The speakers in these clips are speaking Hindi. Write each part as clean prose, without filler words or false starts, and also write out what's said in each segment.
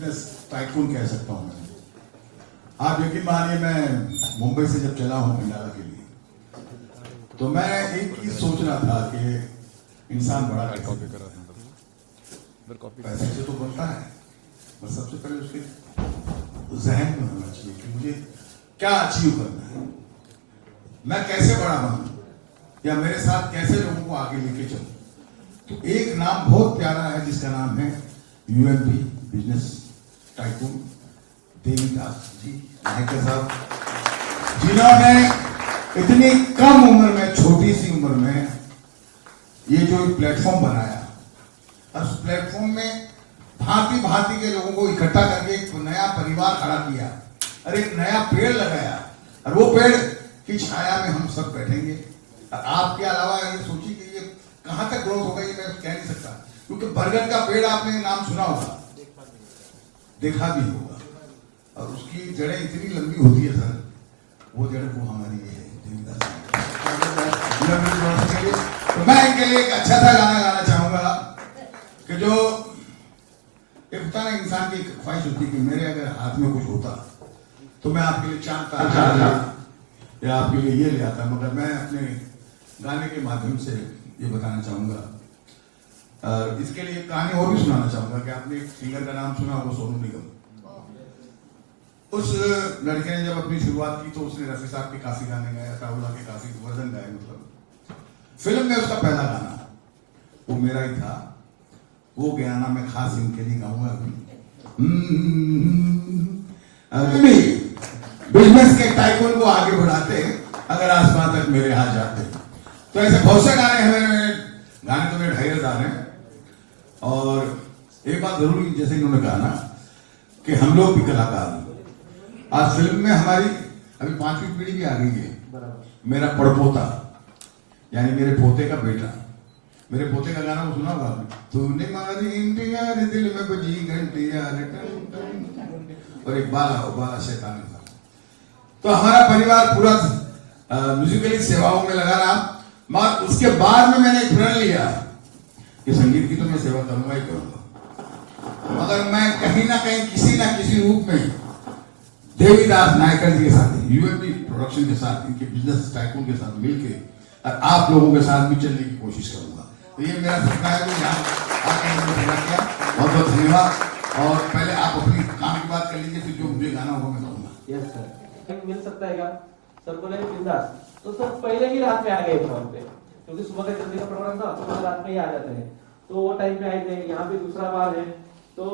बिजनेस टाइकून कह सकता हूँ मैं। आप यकीन मानिए, मैं मुंबई से जब चला हूँ भंडारा के लिए, तो मैं एक चीज सोच रहा था कि इंसान बड़ा पैसे से तो बनता है, पर सबसे पहले उसके जहन में होना चाहिए कि मुझे क्या अचीव करना है, मैं कैसे बड़ा बनूं, या मेरे साथ कैसे लोगों को आगे लेके चलूं। तो एक नाम बहुत प्यारा है जिसका नाम है यूएमबी बिजनेस टाइकून देवीदास जी नायकर साहब, जिन्होंने इतनी कम उम्र में, छोटी सी उम्र में ये जो प्लेटफॉर्म बनाया, और उस प्लेटफॉर्म में भांति भांति के लोगों को इकट्ठा करके एक नया परिवार खड़ा किया और एक नया पेड़ लगाया, और वो पेड़ की छाया में हम सब बैठेंगे। आपके अलावा ये सोचिए कि ये कहां तक ग्रोथ होगा, ये मैं कह नहीं सकता, क्योंकि बरगद का पेड़ आपने नाम सुना होगा, देखा भी होगा, और उसकी जड़ें इतनी लंबी होती है सर, वो जड़ें वो हमारी ये है देवीदास। तो मैं इनके लिए एक अच्छा सा गाना गाना चाहूंगा कि जो एक होता ना, इंसान की एक ख्वाहिश होती है कि मेरे अगर हाथ में कुछ होता तो मैं आपके लिए चांद तारा या आपके लिए ये ले आता, मगर मैं अपने गाने के माध्यम से ये बताना चाहूंगा। इसके लिए एक कहानी और भी सुनाना चाहूंगा कि आपने एक सिंगर का नाम सुना होगा, सोनू निगम। उस लड़के ने जब अपनी शुरुआत की तो उसने रफी साहब के काफी गाने गाए, अताउल्ला के काफी वर्जन गाए, मतलब फिल्म में उसका पहला गाना वो मेरा ही था, वो गाना मैं खास इनके लिए गाऊंगा अभी। बिजनेस के टाइकून को आगे बढ़ाते अगर आसमान तक मेरे हाथ जाते। तो ऐसे बहुत से गाने हैं मेरे, गाने तो मेरे 2,500 हैं। और एक बात जरूरी, जैसे इन्होंने कहा ना कि हम लोग भी कलाकार, आज फिल्म में हमारी अभी 5वीं पीढ़ी भी आ गई है। मेरा पड़पोता यानी मेरे पोते का बेटा, मेरे पोते का गाना वो सुना होगा आपने, तूने मारी इंडिया रे दिल में बजी घंटिया रे टन टन टन, और एक बाला शैतान था। तो हमारा परिवार पूरा म्यूजिकली सेवाओं में लगा रहा, मगर उसके बाद में मैंने एक प्रण लिया कि संगीत की तो मैं सेवा करूंगा ही करूंगा, मगर मैं कहीं ना कहीं किसी ना किसी रूप में देवीदास नायकर जी के साथ, यूएमबी प्रोडक्शन के साथ, इनके बिजनेस टाइकून के साथ मिलकर और आप लोगों के साथ भी चलने की कोशिश करूंगा। तो ये मेरा सपना है कि यहाँ आके मैंने पूरा किया। बहुत बहुत धन्यवाद। और पहले आप अपनी काम की बात कर लीजिए, फिर जो मुझे गाना होगा मैं गाऊंगा। यस सर, मिल सकता है क्या सर? बोले बिंदास। तो सर पहले ही रात में आ गए वहाँ पे, क्योंकि सुबह का जल्दी का प्रोग्राम था, तो रात में ही आ जाते हैं। तो वो टाइम पे आए थे। यहाँ पे दूसरा बार है, तो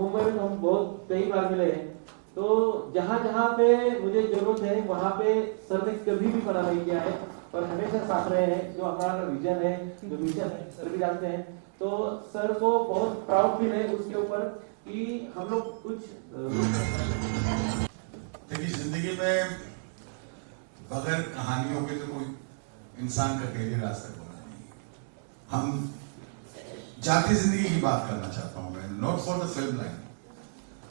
मुंबई में हम बहुत कई बार मिले हैं। तो जहाँ जहाँ पे मुझे जरूरत है वहाँ पे सर ने कभी भी मना नहीं किया है और हमेशा साथ रहे हैं। जो हमारा विजन है, जो मिशन है, सर भी जानते हैं। तो सर को बहुत प्राउड फील है उसके ऊपर कि हम लोग कुछ देखिए, जिंदगी में बगैर कहानियों के तो कोई इंसान का कैरियर रास्ता बना नहीं। हम जाती जिंदगी की बात करना चाहता हूं मैं, not for the film line.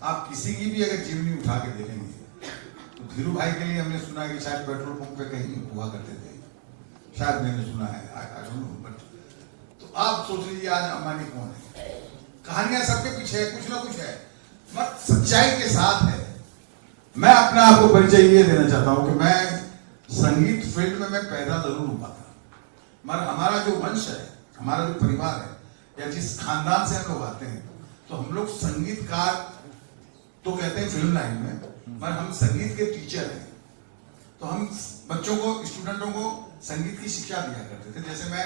आप किसी की भी अगर जीवनी उठा के देखेंगे तो धीरू भाई के लिए हमने सुना कि शायद पेट्रोल पंप पे कहीं हुआ करते थे, शायद मैंने सुना है, आई डोंट नो, बट तो आप सोच लीजिए आज अंबानी कौन है। कहानियां सबके पीछे है, कुछ ना कुछ है, मत सच्चाई के साथ है। मैं अपने आप को परिचय ये देना चाहता हूं कि मैं संगीत फील्ड में मैं पैदा जरूर हुआ था, मगर हमारा जो वंश है, हमारा जो परिवार है, या जिस खानदान से हम लोग आते हैं, तो हम लोग संगीतकार तो कहते हैं फिल्म लाइन में, पर हम संगीत के टीचर हैं। तो हम बच्चों को, स्टूडेंटों को संगीत की शिक्षा दिया करते थे। जैसे मैं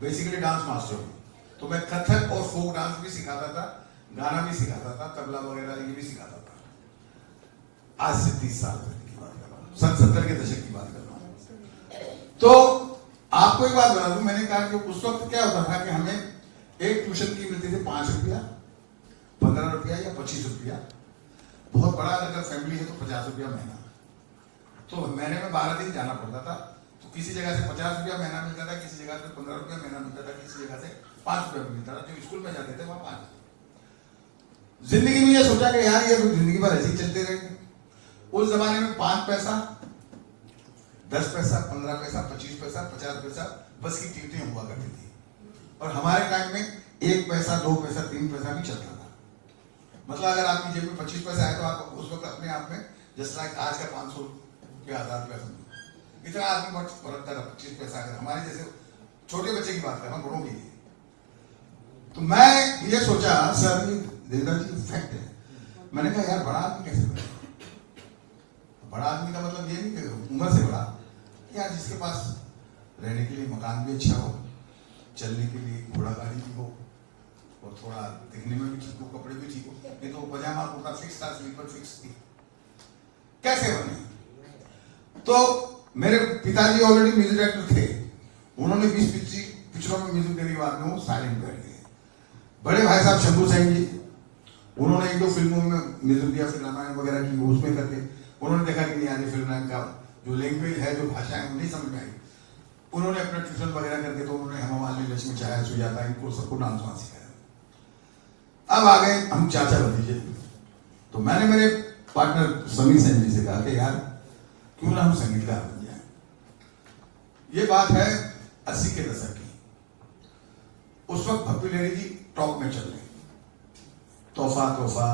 बेसिकली डांस मास्टर हूँ, तो मैं कथक और फोक डांस भी सिखाता था, गाना भी सिखाता था, तबला वगैरह ये भी सिखाता था। आज से 30 साल पहले की बात कर रहा हूँ, 70 के दशक की बात कर रहा हूँ। तो आपको एक बात बता दूं, मैंने कहा कि उस वक्त क्या होता था कि हमें एक ट्यूशन की मिलती थी 5 रुपया, 15 रुपया या 25 रुपया। बहुत बड़ा अगर फैमिली है तो 50 रुपया महीना। तो महीने में 12 दिन जाना पड़ता था। तो किसी जगह से 50 रुपया महीना मिलता था, किसी जगह से 15 रुपया महीना मिलता था, किसी जगह से 5 रुपया मिलता था। जो स्कूल में जाते थे वहां 5। जिंदगी में ये सोचा कि यार ये तो जिंदगी भर ऐसे ही चलते रहेंगे। उस जमाने में 5 पैसा, 10 पैसा, 15 पैसा, 25 पैसा, 50 पैसा बस की टिकटें हुआ करती थी। और हमारे टाइम में 1 पैसा, 2 पैसा, 3 पैसा भी चलता था। मतलब अगर आपकी जेब में 25 पैसे आए तो आप उस वक्त अपने आप में जस्ट लाइक आज का 500 के 1000 रुपया समझो, इतना आदमी बहुत बरतता है 25 पैसा। अगर हमारे जैसे छोटे बच्चे की बात कर रहा हूँ, बड़ों के लिए, तो मैं ये सोचा सर देवदा जी फैक्ट है, मैंने कहा यार बड़ा आदमी कैसे बनेगा? बड़ा आदमी का मतलब ये नहीं कि उम्र से बड़ा, यार जिसके पास रहने के लिए मकान भी अच्छा हो, चलने के लिए घोड़ा गाड़ी भी हो, और थोड़ा दिखने में भी ठीक हो, कपड़े भी ठीक हो, नहीं तो पजामा कुर्ता फिक्स था, स्लीपर फिक्स थी, कैसे बने? तो मेरे पिताजी ऑलरेडी म्यूजिक डायरेक्टर थे, उन्होंने 20 पिक्चरों में म्यूजिक देने के बाद में वो साइलेंट बैठ गए। बड़े भाई साहब शंभू सिंह जी, उन्होंने 1-2 फिल्मों में म्यूजिक दिया, फिर रामायण वगैरह की, उसमें करके उन्होंने देखा कि नहीं यार ये फिल्म का जो लैंग्वेज है, जो भाषा है, वो नहीं समझ में आई। उन्होंने अपना ट्यूशन वगैरह करके तो उन्होंने हम मालिनी लक्ष्मी छाया सुजाता इनको सबको डांस वांस सिखाया। अब आ गए हम चाचा भतीजे, तो मैंने मेरे पार्टनर समीर सेन जी से कहा कि यार क्यों ना हम संगीतकार बन जाए। ये बात है 80 के दशक की। उस वक्त भप्पी लहरी जी टॉप में चल रहे, तोहफा तोहफा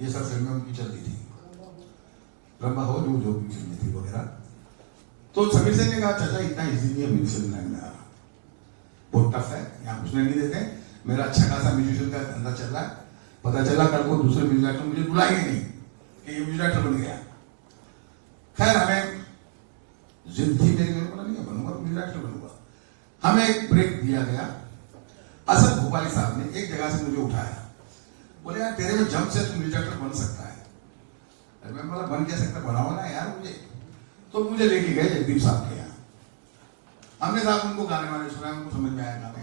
ये सब फिल्में उनकी चल रही थी, ब्रह्मा हो जो भी फिल्में थी वगैरह। तो समीर सेन ने कहा चाचा इतना इजी नहीं है मेरी फिल्म लाइन में आना, बहुत टफ है, यहाँ घुसने नहीं देते। मेरा अच्छा खासा म्यूजिशियन का धंधा चल रहा है, पता चला कल को दूसरे म्यूजिक डायरेक्टर मुझे बुलाएंगे नहीं कि ये म्यूजिक डायरेक्टर बन गया। खैर हमें जिद थी मेरी, मेरे को नहीं बनूंगा म्यूजिक डायरेक्टर बनूंगा। हमें एक ब्रेक दिया गया। असद भोपाली साहब ने एक जगह से मुझे उठाया, बोले यार तेरे में जम से तू म्यूजिक डायरेक्टर बन सकता है। अरे मैं बोला बन क्या सकता, बनाओ ना यार मुझे। तो मुझे लेके गए जगदीप साहब के यहाँ, हमने साहब उनको गाने वाने सुनाए, उनको समझ में आया गाने,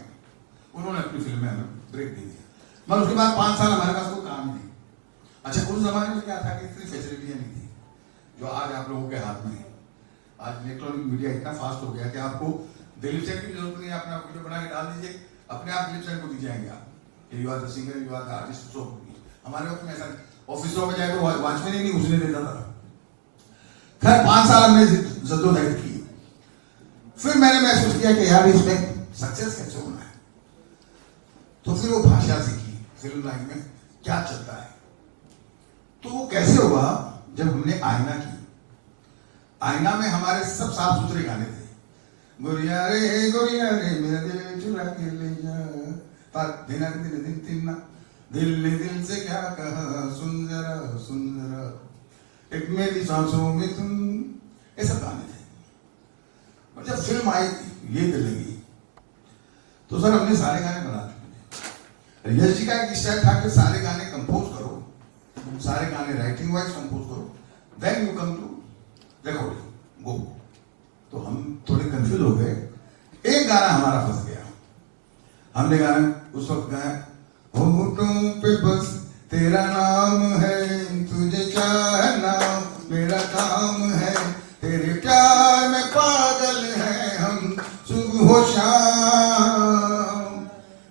उन्होंने अपनी फिल्म में हमें ब्रेक दे दिया। मगर उसके बाद 5 साल हमारे पास कोई काम नहीं। अच्छा उस जमाने में क्या था कि इतनी फैसिलिटियां नहीं थी जो आज आप लोगों के हाथ में है। आज इलेक्ट्रॉनिक मीडिया इतना फास्ट हो गया कि आपको दिलीप सेन की जरूरत नहीं है, अपना वीडियो बना के डाल दीजिए, अपने आप दिलीप सेन को दी जाएंगे आप, you are the singer, you are the artist. So हमारे वक्त में ऐसा ऑफिसों में जाए तो वॉचमैन ही नहीं घुसने देता था। खैर 5 साल हमने जद्दोजहद की। फिर मैंने महसूस किया कि यार इसमें सक्सेस कैसे होना है, तो फिर वो भाषा सीखी, फिल्म लाइन में क्या चलता है। तो वो कैसे हुआ जब हमने आईना की। आईना में हमारे सब साफ सुथरे गाने थे, गोरिया रे मेरा दिल चुरा के ले जा, दिल ने दिल से क्या कहा, सुन जरा एक मेरी सांसों में तुम, ये सब गाने थे। और जब फिल्म आई ये दिल लगी, तो सर हमने सारे गाने बना चुके थे। यश जी का एक स्टाइल था कि सारे गाने कंपोज करो, सारे गाने राइटिंग वाइज कंपोज करो, then you come to recording go. तो हम थोड़े कंफ्यूज हो गए, एक गाना हमारा फंस गया। हमने गाना उस वक्त गाया, होठों पे बस तेरा नाम है, तुझे चाहना मेरा काम है, तेरे प्यार में पागल हैं हम सुबह हो शाम,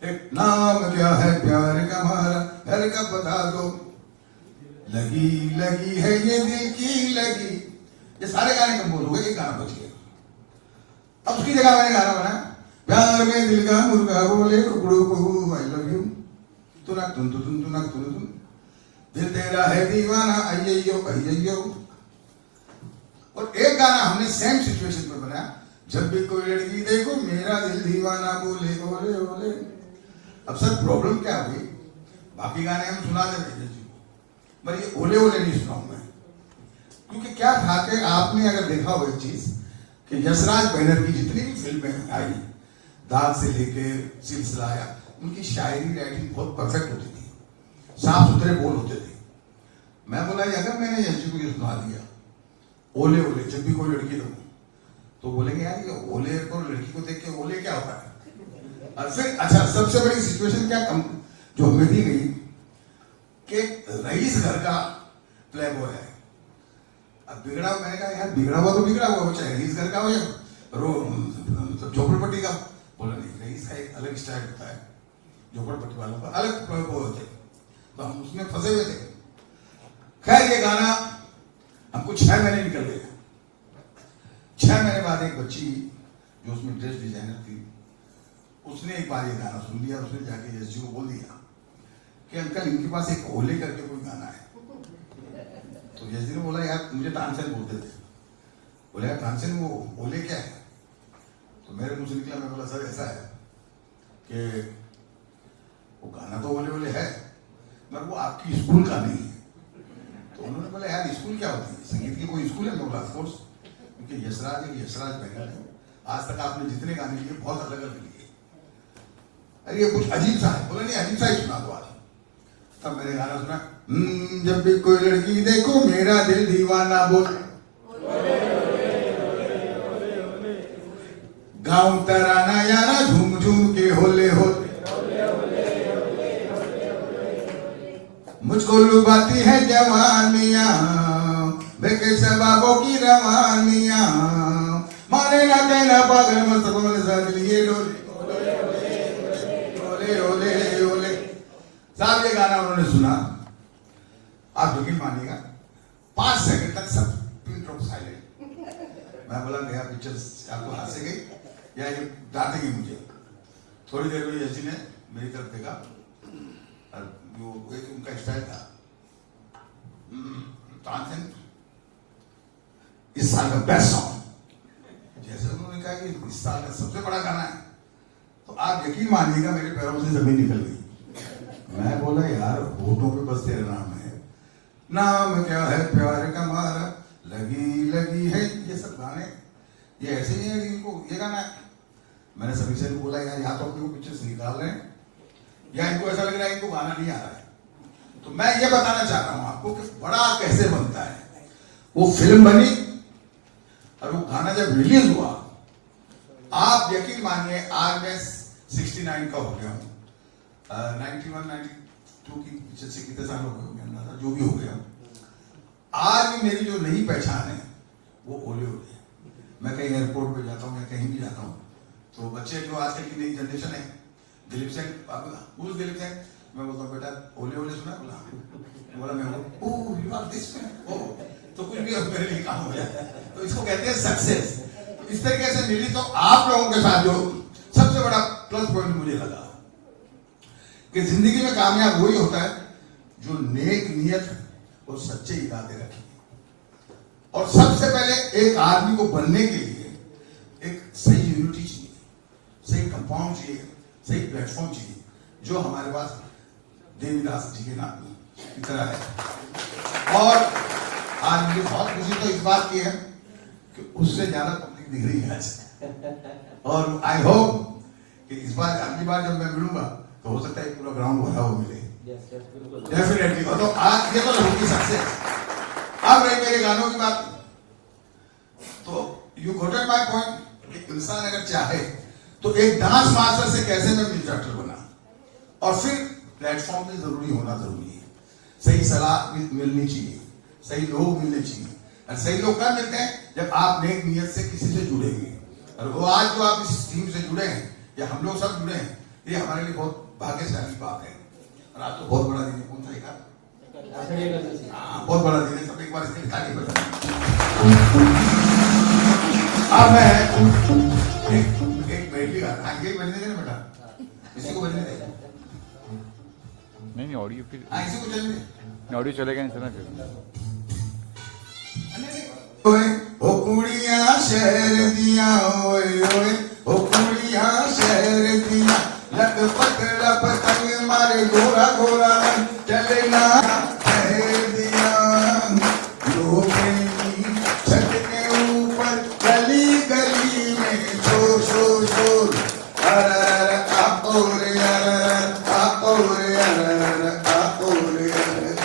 एक नाम क्या है प्यार का हमारा, घर का बता दो, लगी लगी है ये दिल की लगी। ये सारे गाने कंपोज हो गए, एक गाना बच गया। अब उसकी जगह मैंने गाना बनाया, प्यार में दिल का मुर्गा बोले कुकड़ू को आई लव यू, तुना तुन तुन तुना तुन तुन, दिल तेरा है दीवाना अय्यो अय्यो। और एक गाना हमने सेम सिचुएशन पर बनाया, जब भी कोई लड़की देखो मेरा दिल दीवाना बोले ओले ओले। अब सर प्रॉब्लम क्या हुई, बाकी गाने हम सुना देते जी को, पर ये ओले ओले नहीं सुनाऊंगा, क्योंकि क्या था कि आपने अगर देखा हो एक चीज कि यशराज बैनर की जितनी भी फिल्में आई, दाग से लेके सिलसिला आया, उनकी शायरी राइटिंग बहुत परफेक्ट होती थी, साफ सुथरे बोल होते थे। मैं बोला अगर मैंने यश जी को ये सुना दिया ओले ओले, जब भी कोई लड़की देखो, तो बोलेंगे यार ये ओले को लड़की को देख के ओले क्या होता है। और फिर अच्छा सबसे बड़ी सिचुएशन क्या जो हमें दी गई कि रईस घर का प्ले बॉय है। अब बिगड़ा, मैंने कहा यार बिगड़ा हुआ तो बिगड़ा हुआ, चाहे रईस घर का हो या झोपड़पट्टी का। बोला नहीं, रईस का एक अलग स्टाइल होता है, झोपड़पट्टी वालों का अलग प्रयोग होते, तो हम उसमें फंसे हुए थे। खैर ये गाना हमको 6 महीने निकल गए। 6 महीने बाद एक बच्ची जो उसमें ड्रेस डिजाइनर थी, उसने एक बार ये गाना सुन लिया, उसने जाके यश जी को बोल दिया कि अंकल इनके पास एक ओले करके कोई गाना है। तो यश जी ने बोला यार मुझे तानसेन बोलते थे, बोले यार तानसेन वो ओले क्या है? तो मेरे मुंह से निकला, मैं बोला सर ऐसा है कि वो गाना तो ओले ओले है मगर वो आपकी स्कूल का नहीं है। तो उन्होंने बोला यार स्कूल क्या होती है, संगीत की कोई स्कूल है? मैं बोला ऑफकोर्स, क्योंकि यशराज एक यशराज बैंगल है, आज तक आपने जितने गाने लिए बहुत अलग अलग लिए। अरे ये कुछ अजीब सा है। बोला नहीं अजीब सा ही सुना दो आज। तब मैंने गाना सुना, जब भी कोई लड़की देखो मेरा दिल दीवाना बोल, गाँव तराना यारा झूम झूम के होले होले, मुझको लुभाती है जवानियां बेके सबाबों की रवानियां, मारे ना कहना पागल मस्त बोल साथ लिए डोले ओले ओले ओले। साहब ये गाना उन्होंने सुना, आप यकीन मानिएगा 5 सेकंड तक सब पिन ड्रॉप साइलेंट। मैं बोला गया पिक्चर आपको हाथ से गई या ये डांटेंगे मुझे। थोड़ी देर में यश जी ने मेरी तरफ देखा और वो एक उनका स्टाइल था, तानसेन इस साल का बेस्ट सॉन्ग, जैसे उन्होंने कहा कि इस साल का सबसे बड़ा गाना है, तो आप यकीन मानिएगा मेरे पैरों से जमीन निकल गई। मैं बोला यार होठों पे बस तेरा नाम है, नाम क्या है प्यार का मारा, लगी लगी है, ये सब गाने ये ऐसे ही है, इनको ये गाना है। मैंने सभी से बोला यार या तो अपने को पिक्चर से निकाल रहे हैं या इनको ऐसा लग रहा है इनको गाना नहीं आ रहा है। तो मैं ये बताना चाहता हूं आपको कि बड़ा कैसे बनता है। वो फिल्म बनी और वो गाना जब रिलीज हुआ, आप यकीन मानिए आज मैं 69 का हो गया हूँ, 91 92 की पिक्चर से कितने साल हो गए अंदाजा जो भी हो गया, आज भी मेरी जो नई पहचान है वो ओले ओले। मैं कहीं एयरपोर्ट पे जाता हूँ या कहीं भी जाता हूँ तो बच्चे जो आजकल की नई जनरेशन है, दिलीप सिंह उस दिलीप सिंह, मैं बोलता हूँ बेटा ओले ओले सुना? बोला मैं यू आर दिस मैन, तो कुछ भी मेरे लिए काम हो जाता है। तो इसको कहते हैं सक्सेस। तो इस तरीके से मिली। तो आप लोगों के साथ जो सबसे बड़ा प्लस पॉइंट मुझे लगा कि जिंदगी में कामयाब वही होता है जो नेक नियत और सच्चे इरादे रखे। और सबसे पहले एक आदमी को बनने के लिए एक सही यूनिटी चाहिए, सही कंपाउंड चाहिए, सही प्लेटफॉर्म चाहिए, जो हमारे पास देवीदास जी के नाम की तरह है। और आज मुझे बहुत खुशी तो इस बात की है कि उससे ज्यादा पब्लिक दिख रही है आज। और आई होप कि इस बार अगली बार जब मैं मिलूंगा तो हो सकता है पूरा ग्राउंड भरा हो मिले। डेफिनेटली। तो आज ये तो होगी सक्सेस। अब रही मेरे गानों की बात, तो यू गोटेड माय पॉइंट कि इंसान अगर चाहे तो एक डांस मास्टर से कैसे मैं म्यूजिक डायरेक्टर बना, और फिर प्लेटफॉर्म पे जरूरी होना जरूरी है, सही सलाह मिलनी चाहिए, सही लोग मिलने चाहिए। और सही लोग कब मिलते हैं? जब आप नेक नियत से किसी से जुड़ेंगे। और वो आज जो आप इस टीम से जुड़े हैं या हम लोग सब जुड़े हैं, ये हमारे लिए बहुत भाग्यशाली बात है। और आज तो बहुत बड़ा दिन है, कौन सा एक बहुत बड़ा दिन है, सब एक बार इसके लिए ताली बजाएं। अब मैं एक मेडली गा, आगे बजने देना बेटा, इसी को बजने दे। नहीं ऑडियो फिर इसी को चलने दे, ऑडियो चलेगा नहीं ना फिर। ओए ओ कुड़ियां शहर दियां, ओए ओए ओ कुड़ियां शहर दियां, लखपत लपतंग मारे गोरा गोरा चले ना शहर दियां, लोग छत के ऊपर गली गली में शोर शोर शोर, अरर आकोर अरर आकोर अरर आकोर अरर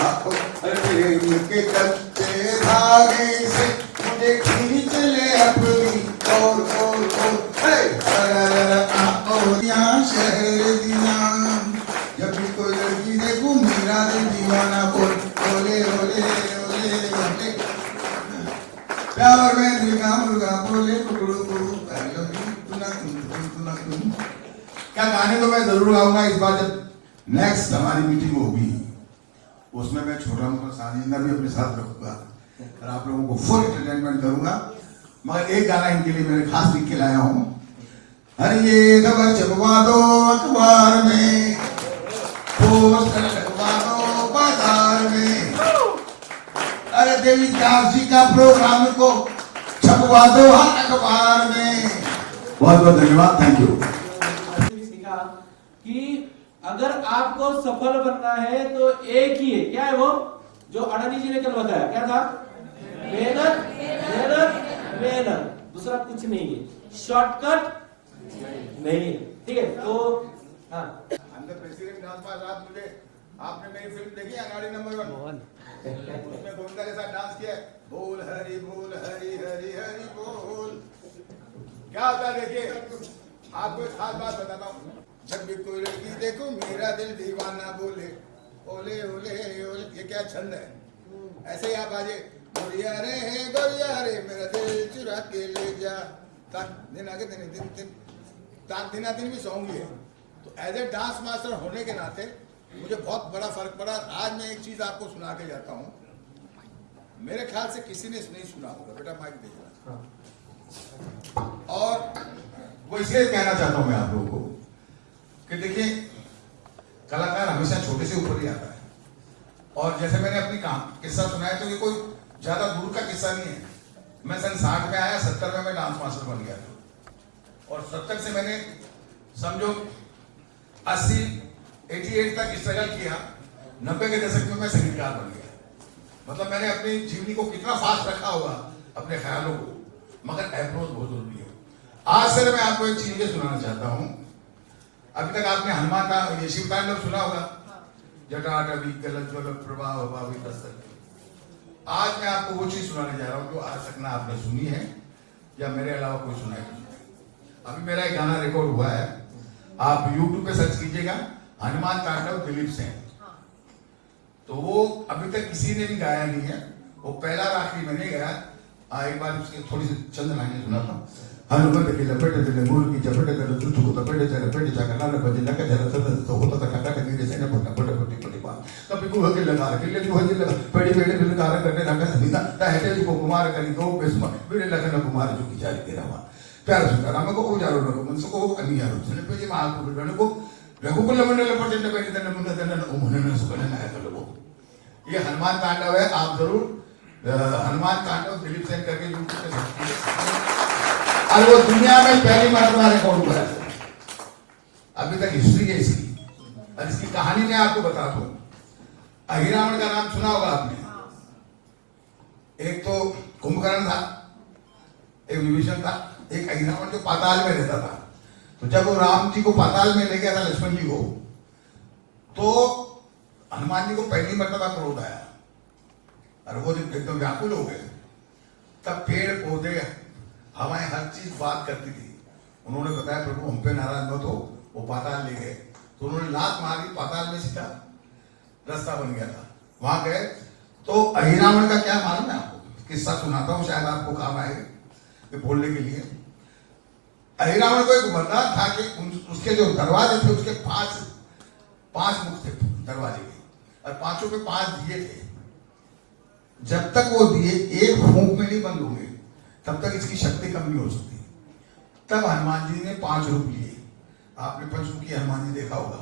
आकोर, प्रेम के कच्चे धागे से मुझे खींच ले अपनी और शहर दिया, जब भी कोई लड़की देखूं मेरा दिल दीवाना बोल ओले ओले ओले ओले, प्यार में दिल का मुर्गा बोले टुकड़ू क्या गाने तो मैं जरूर गाऊंगा इस बार जब नेक्स्ट हमारी मीटिंग होगी, उसमें मैं छोटा मोटा साजिंदा भी अपने साथ रखूंगा और आप लोगों को फुल एंटरटेनमेंट करूंगा। मगर एक गाना इनके लिए मैंने खास लिख के लाया हूं, अरे ये खबर छपवा दो अखबार में, पोस्टर लगवा दो बाजार में, अरे देवी व्यास जी का प्रोग्राम को छपवा दो हर अखबार में। बहुत बहुत धन्यवाद, थैंक यू। सीखा कि अगर आपको सफल बनना है तो एक ही है, क्या है वो जो अडानी जी ने कल बताया, क्या था? मेहनत मेहनत मेहनत, दूसरा कुछ नहीं है, शॉर्टकट नहीं है। ठीक है, तो हाँ, प्रेसिडेंट डांस पास आप मुझे, आपने मेरी फिल्म देखी अनाड़ी नंबर 1, उसमें गोविंदा के साथ डांस किया है, बोल हरि हरि हरि बोल। क्या होता है देखिए, आपको एक खास बात बताता हूँ, जब भी कोई लड़की देखो मेरा दिल दीवाना बोले, ओले ओले ओले, ये क्या छंद है? ऐसे ही आप आजे, गोरिया रे मेरा दिल चुरा के ले जा, ताक दिन आगे दिन दिन दिन ताक दिना दिन भी सॉन्ग है। तो एज ए डांस मास्टर होने के नाते मुझे बहुत बड़ा फर्क पड़ा। आज मैं एक चीज आपको सुना के जाता हूँ, मेरे ख्याल से किसी ने नहीं सुना होगा, बेटा माइक दे जरा। और वो इसलिए कहना चाहता हूं मैं आप लोगों को कि देखिए, कलाकार हमेशा छोटे से ऊपर ही आता है। और जैसे मैंने अपनी किस्सा सुनाया, तो ये कोई ज्यादा दूर का किस्सा नहीं है। मैं सन 60 में आया, 70 में मैं डांस मास्टर बन गया था, और 70 से मैंने समझो 88 तक स्ट्रगल किया। 90 के दशक में मैं संगीतकार बन गया। मतलब मैंने अपनी जीवनी को कितना फास्ट रखा होगा, अपने ख्यालों को, मगर अप्रोच बहुत जरूरी है। आज सर मैं आपको एक चीज सुनाना चाहता हूँ। अभी तक आपने हनुमान का ये शिव तांडव सुना होगा, जटाटवी गलत गलत प्रभाव भावी दस्तक। आज मैं आपको वो चीज सुनाने जा रहा हूँ जो आज तक ना आपने सुनी है या मेरे अलावा कोई सुना है। अभी मेरा एक गाना रिकॉर्ड हुआ है, आप YouTube पे सर्च कीजिएगा, हनुमान तांडव दिलीप सेन। तो वो अभी तक किसी ने भी गाया नहीं है, वो पहला आखिरी मैंने गाया। एक बार उसकी थोड़ी सी चंद लाइनें सुना था। हनुमंत की लपेट दिले मूल की चपेट कर तुझ को तपेट चले पेट जाकर लाल बजे लगे जरा तो होता था काका के नीचे से न पड़ता पड़ता पड़ती बात कभी को के लगा के ले जो लगा पेड़ी पेड़ी बिल कार करने लगा सीधा ताहते को कुमार करी दो बेसमा बिल लगा न कुमार जो की जारी तेरा वा प्यार सुंदर हम को उजारो न मन सको अनिया रो चले पे मा को गण को रघुकुल मंडल पटे न पेड़ी तन मुंड तन उमने न सुकन न है लोगो। ये हनुमान तांडव है, आप जरूर हनुमान तांडव दिलीप सेन करके यूट्यूब पे सर्च कीजिए। और वो दुनिया में पहली मरतबा रिकॉर्ड हुआ है, अभी तक हिस्ट्री है इसकी। और इसकी कहानी मैं आपको बताता हूं। अहिरावण का नाम सुना होगा आपने। एक तो कुंभकर्ण था, एक विभीषण था, एक अहिरावण जो पाताल में रहता था। तो जब वो राम जी को पाताल में ले गया था, लक्ष्मण जी को, तो हनुमान जी को पहली मरतबा क्रोध आया और वो एकदम व्याकुल हो गए। तब पेड़ पौधे हवाएं हर चीज बात करती थी। उन्होंने बताया प्रभु हम पे नाराज मत हो, वो पाताल ले गए। तो उन्होंने लात मारी, पाताल में सीधा रास्ता बन गया था। वहां गए तो अहिरावण का क्या मालूम है आपको? किस्सा सुनाता हूं, शायद आपको काम आएगा ये बोलने के लिए। अहिरावण को एक वरदान था कि उसके जो दरवाजे थे उसके पांच मुख थे दरवाजे के, और पांचों पे 5 दिए थे। जब तक वो दिए एक फूंक में नहीं बंद होंगे तब तक इसकी शक्ति कम नहीं हो सकती। तब हनुमान जी ने 5 रूप लिए। आपने पंचमुखी हनुमान जी देखा होगा,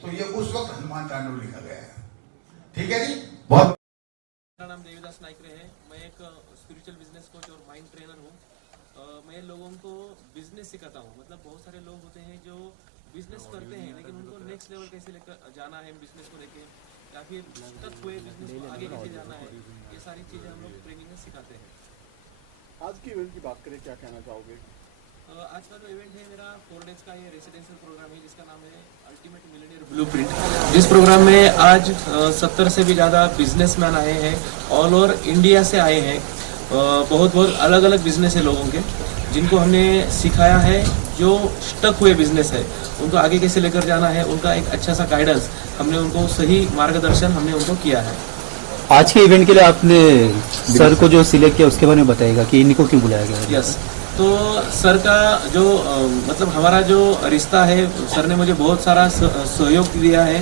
तो ये उस वक्त हनुमान तांडव लिखा गया है। ठीक है जी, बहुत। मेरा नाम देवीदास नाइकरे है। मैं एक स्पिरिचुअल बिजनेस कोच और माइंड ट्रेनर हूँ। मैं लोगों को बिजनेस सिखाता हूँ। मतलब बहुत सारे लोग होते हैं जो बिजनेस करते हैं लेकिन उनको नेक्स्ट लेवल कैसे लेकर जाना है बिजनेस को लेके, या फिर स्टक हुए बिजनेस को आगे कैसे जाना है, ये सारी चीज़ें हम लोग ट्रेनिंग में सिखाते हैं। आज की इवेंट की बात करें, क्या कहना चाहोगे? आज का जो इवेंट है मेरा 4 डेज का ये रेसिडेंशियल प्रोग्राम है जिसका नाम है अल्टीमेट मिलियनेयर ब्लूप्रिंट। जिस प्रोग्राम में आज 70 से भी ज़्यादा बिजनेसमैन आए हैं, ऑल ओवर इंडिया से आए हैं। बहुत बहुत अलग अलग बिजनेस है लोगों के, जिनको हमने सिखाया है जो स्टक हुए बिजनेस है उनको आगे कैसे लेकर जाना है। उनका एक अच्छा सा गाइडेंस, हमने उनको सही मार्गदर्शन हमने उनको किया है। आज के इवेंट के लिए आपने सर को जो सिलेक्ट किया उसके बारे में बताएगा कि इनको क्यों बुलाया गया? यस, तो सर का जो मतलब हमारा जो रिश्ता है, सर ने मुझे बहुत सारा सहयोग दिया है।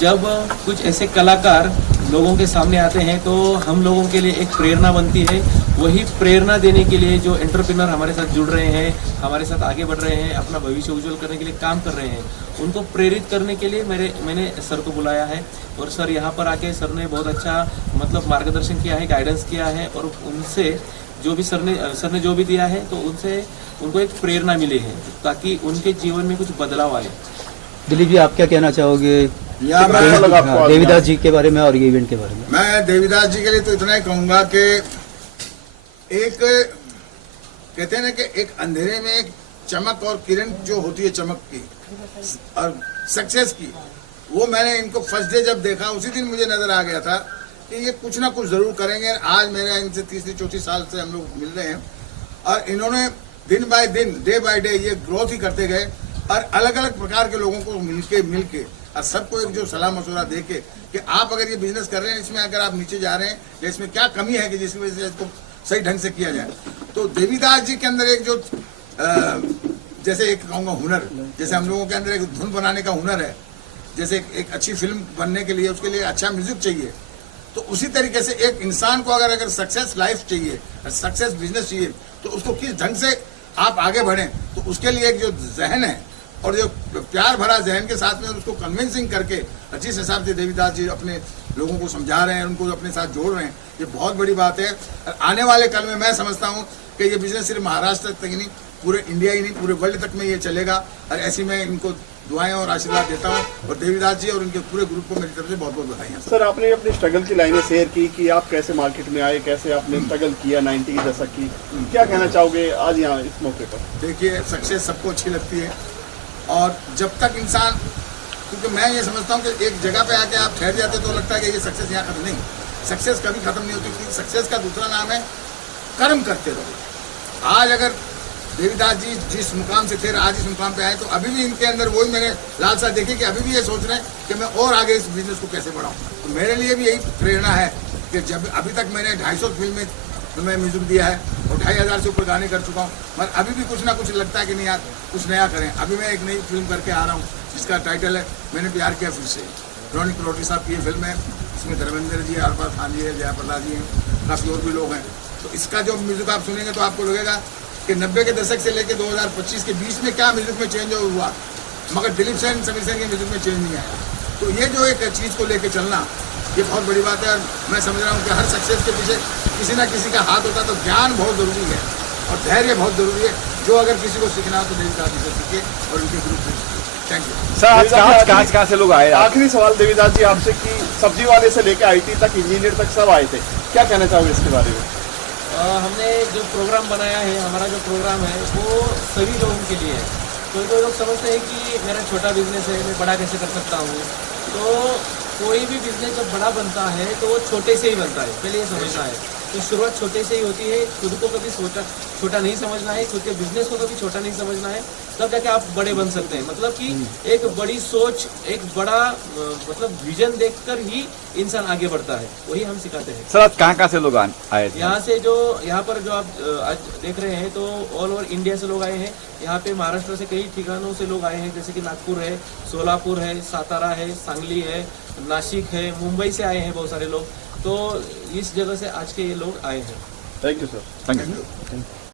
जब कुछ ऐसे कलाकार लोगों के सामने आते हैं तो हम लोगों के लिए एक प्रेरणा बनती है। वही प्रेरणा देने के लिए जो एंटरप्रेन्योर हमारे साथ जुड़ रहे हैं, हमारे साथ आगे बढ़ रहे हैं, अपना भविष्य उज्जवल करने के लिए काम कर रहे हैं, उनको प्रेरित करने के लिए मैंने सर को बुलाया है। और सर यहाँ पर आके सर ने बहुत अच्छा मतलब मार्गदर्शन किया है, गाइडेंस किया है, और उनसे जो भी सर ने जो भी दिया है तो उनसे उनको एक प्रेरणा मिली है ताकि उनके जीवन में कुछ बदलाव आए। दिलीप जी, आप क्या कहना चाहोगे या मैं देवीदास जी के बारे में और ये इवेंट के बारे में? मैं देवीदास जी के लिए तो इतना ही कहूंगा कि एक कहते हैं ना कि एक अंधेरे में एक चमक और किरण जो होती है चमक की और सक्सेस की, वो मैंने इनको फर्स्ट डे जब देखा उसी दिन मुझे नजर आ गया था कि ये कुछ ना कुछ जरूर करेंगे। आज मेरे इनसे तीसरी चौथी साल से हम लोग मिल रहे हैं और इन्होंने दिन बाय दिन डे बाय डे ये ग्रोथ ही करते गए और अलग अलग प्रकार के लोगों को मिलके और सबको एक जो सलाह मशवरा दे के कि आप अगर ये बिजनेस कर रहे हैं, इसमें अगर आप नीचे जा रहे हैं या इसमें क्या कमी है कि जिसकी वजह से इसको सही ढंग से किया जाए। तो देवीदास जी के अंदर एक जो जैसे एक कहूँगा हुनर, जैसे हम लोगों के अंदर एक धुन बनाने का हुनर है, जैसे एक अच्छी फिल्म बनने के लिए उसके लिए अच्छा म्यूजिक चाहिए, तो उसी तरीके से एक इंसान को अगर सक्सेस लाइफ चाहिए, सक्सेस बिजनेस चाहिए, तो उसको किस ढंग से आप आगे बढ़ें, तो उसके लिए एक जो जहन है और जो प्यार भरा जहन के साथ में उसको कन्विंसिंग करके जिस हिसाब से देवीदास जी अपने लोगों को समझा रहे हैं, उनको अपने साथ जोड़ रहे हैं, ये बहुत बड़ी बात है। और आने वाले कल में मैं समझता हूँ कि ये बिजनेस सिर्फ महाराष्ट्र तक ही नहीं, पूरे इंडिया ही नहीं, पूरे वर्ल्ड तक में ये चलेगा। और ऐसी मैं इनको दुआएं और आशीर्वाद देता हूँ और देवीदास जी और उनके पूरे ग्रुप को मेरी तरफ से बहुत बहुत बधाई। सर, आपने अपनी स्ट्रगल की लाइनें शेयर की कि आप कैसे मार्केट में आए, कैसे आपने स्ट्रगल किया 90 के दशक की, क्या कहना चाहोगे आज यहाँ इस मौके पर? देखिए, सक्सेस सबको अच्छी लगती है और जब तक इंसान, क्योंकि मैं ये समझता हूँ कि एक जगह पे आके आप ठहर जाते तो लगता है कि ये सक्सेस यहाँ खत्म नहीं, सक्सेस कभी खत्म नहीं होती, क्योंकि सक्सेस का दूसरा नाम है कर्म करते रहो। आज अगर देवीदास जी जिस मुकाम से थे आज इस मुकाम पे आए, तो अभी भी इनके अंदर वही मैंने लालसा देखी कि अभी भी ये सोच रहे हैं कि मैं और आगे इस बिजनेस को कैसे बढ़ाऊँ। तो मेरे लिए भी यही प्रेरणा है कि जब अभी तक मैंने 250 फिल्म में तो मैं म्यूजिक दिया है और 2500 से ऊपर गाने कर चुका हूँ, मगर अभी भी कुछ ना कुछ लगता है कि नहीं यार कुछ नया करें। अभी मैं एक नई फिल्म करके आ रहा हूँ जिसका टाइटल है मैंने प्यार किया फिर से। रौनक रोटी साहब की ये फिल्म है, इसमें धर्मेंद्र जी, अरफात खान जी है, जयाप्रदा जी हैं, काफ़ी और भी लोग हैं। तो इसका जो म्यूजिक आप सुनेंगे तो आपको लगेगा कि 90 के दशक से लेकर 2025 के बीच में क्या म्यूजिक में चेंज हुआ, मगर दिलीप सेन, समीर सेन के म्यूजिक में चेंज नहीं आया। तो ये जो एक चीज़ को लेकर चलना, ये बहुत बड़ी बात है। और मैं समझ रहा हूँ कि हर सक्सेस के पीछे किसी ना किसी का हाथ होता है, तो ज्ञान बहुत ज़रूरी है और धैर्य बहुत ज़रूरी है। जो अगर किसी को सीखना हो तो देवीदास जी से सीखे और उनके ग्रुप से सीखे। Thank you sir. आज कहाँ से लोग आए? आखिरी सवाल देवीदास जी आपसे कि सब्जी वाले से लेकर IT तक, इंजीनियर तक सब आए थे, क्या कहना चाहोगे इसके बारे में? हमने जो प्रोग्राम बनाया है, हमारा जो प्रोग्राम है वो सभी लोगों के लिए है। कोई लोग समझते हैं कि मेरा छोटा बिजनेस है, मैं बड़ा कैसे कर सकता हूँ। तो कोई भी बिजनेस जब बड़ा बनता है तो वो छोटे से ही बनता है, पहले ये समझना है। तो शुरुआत छोटे से ही होती है। खुद को कभी छोटा नहीं समझना है, खुद के बिजनेस को कभी छोटा नहीं समझना है, तब जाके आप बड़े बन सकते हैं। मतलब कि एक बड़ी सोच, एक बड़ा मतलब विजन देखकर ही इंसान आगे बढ़ता है, वही हम सिखाते हैं। सर, आज कहाँ से लोग आए थे? यहाँ से जो यहाँ पर जो आप आज देख रहे हैं तो ऑल ओवर इंडिया से लोग आए हैं। यहाँ पे महाराष्ट्र से कई ठिकानों से लोग आए हैं, जैसे कि नागपुर है, सोलापुर है, सातारा है, सांगली है, नासिक है, मुंबई से आए हैं बहुत सारे लोग। तो इस जगह से आज के ये लोग आए हैं। Thank you sir. Thank you.